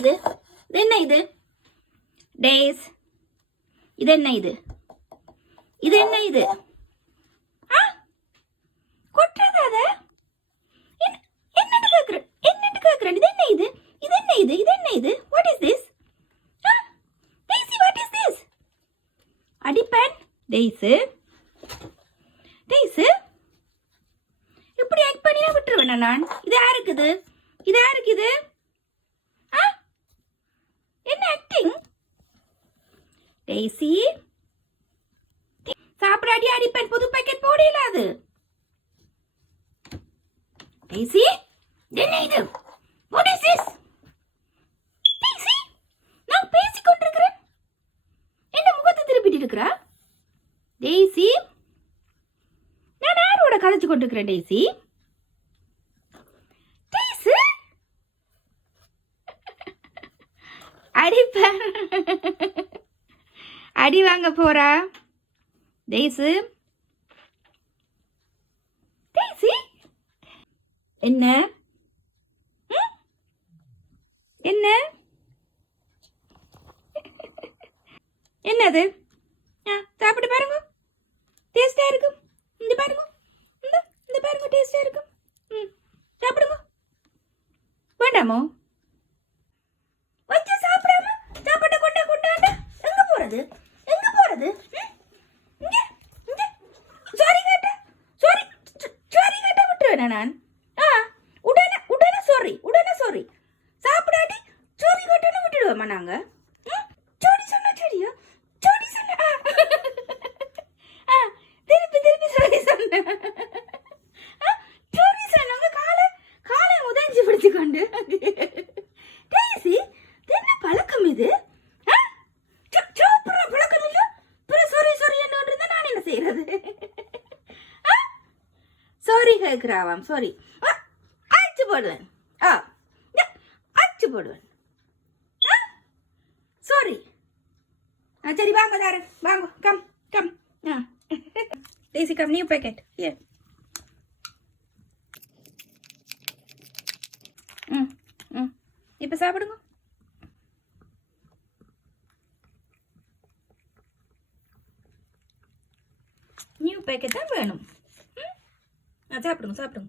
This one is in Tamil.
இது இது என்ன இது டேஸ் இது என்ன இது இது என்ன இது கொட்டுறது அத என்னன்னு கேக்குறேன் இது என்ன இது இது என்ன இது இது என்ன இது what is this daisy what is this அடிப்பேன் டேசு டேசு இப்படி ஆக்ட் பண்ணினா விட்டுருவேன் நான் இது யாருக்குது இது யாருக்குது என்ன ஆக்டிங் டேசி சாப்பிடாடி அடிப்பேன் புது பாக்கெட் போடல அது டேசி என்ன இது வாட் இஸ் திஸ் டேசி நான் பேசிக் கொண்டிருக்கிறேன் என்ன முகத்தை திருப்பிட்டு இருக்கறா டேசி நான் யாரோட கதைச்சு கொண்டிருக்கிறேன் டேசி டேசி அடிப்பேன் அடி வாங்க போறா டேசி டேசி என்ன என்ன என்னது சாப்பிட்டு பாருங்க டேஸ்டா இருக்கும் இந்த பாருங்க இந்த பாருங்க டேஸ்டா இருக்கும் சாப்பிடுங்க வேண்டாமோ வச்சு சாப்பிடாம சாப்பிட்ட கொண்டாண்ட எங்க போறது சாரி கேட்ட விட்டுருவேன் நான் உடனே சாரி சாப்பிடாட்டி சாரி கேட்டோன்னு விட்டுடுவோமா நாங்க சோடி சொன்னா சரியா சோடி சொன்னா திருப்பி சாரி சொன்ன சோரி சொன்னவங்க காலை உதஞ்சி பிடிச்சு கொண்டு டேசி என்ன பழக்கம் இது பழக்கம் இல்ல சாரி என்ன நான் என்ன செய்யறது சாரி கேட்கிறாவாம் சாரி அச்சு போடுவேன் அச்சு போடுவேன் சாரி சரி வாங்க தாரன் வாங்க come daisy come new packet here இப்போ சாப்பிடுங்க நியூ பேக்கெட் தான் வேணும் சாப்பிடுங்க